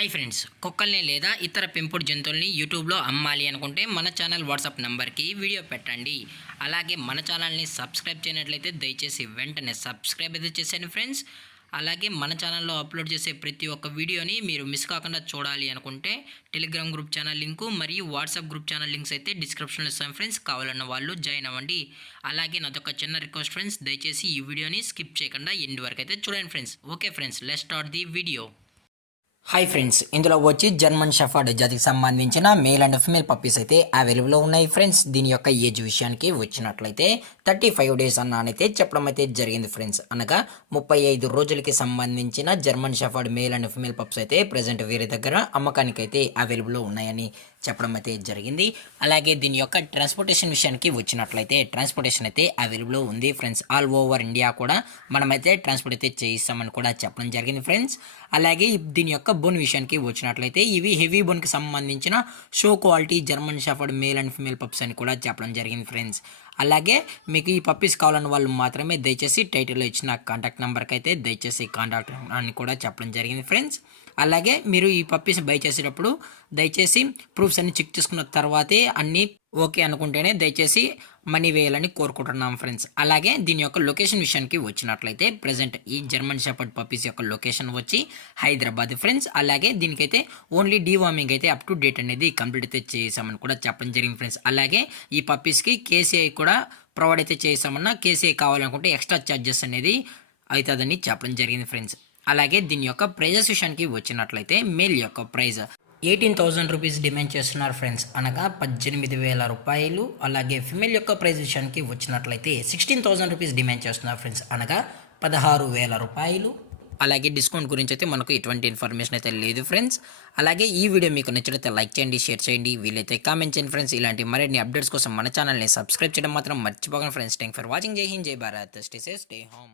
Hi friends, కుక్కల్ని లేదా ఇతర పెంపుడు జంతువుల్ని యూట్యూబ్లో అమ్మాలి అనుకుంటే మన ఛానల్ వాట్సాప్ నెంబర్కి వీడియో పెట్టండి. అలాగే మన ఛానల్ని సబ్స్క్రైబ్ చేయనట్లయితే దయచేసి వెంటనే సబ్స్క్రైబ్ అయితే చేసేయండి ఫ్రెండ్స్. అలాగే మన ఛానల్లో అప్లోడ్ చేసే ప్రతి ఒక్క వీడియోని మీరు మిస్ కాకుండా చూడాలి అనుకుంటే టెలిగ్రామ్ గ్రూప్ ఛానల్ లింకు మరియు వాట్సాప్ గ్రూప్ ఛానల్ లింక్స్ అయితే డిస్క్రిప్షన్లో ఇస్తాను ఫ్రెండ్స్. కావాలన్న వాళ్ళు జాయిన్ అవ్వండి. అలాగే నాదొక చిన్న రిక్వెస్ట్ ఫ్రెండ్స్, దయచేసి ఈ వీడియోని స్కిప్ చేయకుండా ఎండ్ వరకు అయితే చూడండి friends. Okay friends, let's start the video. Hi friends, ఇందులో వచ్చి జర్మన్ షెఫర్డ్ జాతికి సంబంధించిన మేల్ అండ్ ఫిమేల్ పప్పీస్ అయితే అవైలబుల్లో ఉన్నాయి ఫ్రెండ్స్. దీని యొక్క ఏజ్ విషయానికి వచ్చినట్లయితే 35 డేస్ అన్నైతే చెప్పడం అయితే జరిగింది ఫ్రెండ్స్. అనగా 35 రోజులకి సంబంధించిన German shepherd male and female pups అయితే ప్రజెంట్ వీరి దగ్గర అమ్మకానికి అయితే అవైలబుల్లో ఉన్నాయని చెప్పడం అయితే జరిగింది. అలాగే దీని యొక్క ట్రాన్స్పోర్టేషన్ విషయానికి వచ్చినట్లయితే ట్రాన్స్పోర్టేషన్ అయితే అవైలబుల్లో ఉంది ఫ్రెండ్స్. ఆల్ ఓవర్ ఇండియా కూడా మనమైతే ట్రాన్స్పోర్ట్ అయితే చేయిస్తామని కూడా చెప్పడం జరిగింది ఫ్రెండ్స్. అలాగే దీని యొక్క బోన్ విషయానికి వచ్చినట్లయితే ఇవి హెవీ బోన్కి సంబంధించిన show quality German shepherd male and female pups అని కూడా చెప్పడం జరిగింది ఫ్రెండ్స్. అలాగే మీకు ఈ పప్పీస్ కావాలన్న వాళ్ళు మాత్రమే దయచేసి టైటిల్లో ఇచ్చిన కాంటాక్ట్ నెంబర్కి అయితే దయచేసి కాంటాక్ట్ అని కూడా చెప్పడం జరిగింది ఫ్రెండ్స్. అలాగే మీరు ఈ పప్పీస్ బై చేసేటప్పుడు దయచేసి ప్రూఫ్స్ అన్ని చెక్ చేసుకున్న తర్వాతే అన్నీ ఓకే అనుకుంటేనే దయచేసి మనీ వేయాలని కోరుకుంటున్నాం ఫ్రెండ్స్. అలాగే దీని యొక్క లొకేషన్ విషయానికి వచ్చినట్లయితే ప్రజెంట్ ఈ జర్మన్ షెపర్డ్ పప్పీస్ యొక్క లొకేషన్ వచ్చి హైదరాబాద్ ఫ్రెండ్స్. అలాగే దీనికైతే ఓన్లీ డీవార్మింగ్ అయితే అప్ టు డేట్ అనేది కంప్లీట్ అయితే చేసామని కూడా చెప్పడం జరిగింది ఫ్రెండ్స్. అలాగే ఈ పప్పీస్కి కేసీఐ కూడా ప్రొవైడ్ అయితే చేసామన్నా కేసీఐ కావాలనుకుంటే ఎక్స్ట్రా ఛార్జెస్ అనేది అవుతుందని చెప్పడం జరిగింది ఫ్రెండ్స్. అలాగే దీని యొక్క ప్రైజెస్ విషయానికి వచ్చినట్లయితే మేల్ యొక్క ప్రైజ్ 18,000 రూపీస్ డిమాండ్ చేస్తున్నారు ఫ్రెండ్స్, అనగా 18,000 రూపాయలు. అలాగే ఫిమేల్ యొక్క ప్రైజ్ విషయానికి వచ్చినట్లయితే 16,000 రూపీస్ డిమాండ్ చేస్తున్నారు ఫ్రెండ్స్, అనగా 16,000 రూపాయలు. అలాగే డిస్కౌంట్ గురించి అయితే మనకు ఎటువంటి ఇన్ఫర్మేషన్ అయితే లేదు ఫ్రెండ్స్. అలాగే ఈ వీడియో మీకు నచ్చినట్లయితే లైక్ చేయండి, షేర్ చేయండి, వీలైతే కామెంట్ చేయండి ఫ్రెండ్స్. ఇలాంటి మరిన్ని అప్డేట్స్ కోసం మన ఛానల్ని సబ్స్క్రైబ్ చేయడం మాత్రం మర్చిపోకండి ఫ్రెండ్స్. Thank for watching. జై హింద్, జై Bharat, stay safe, stay home.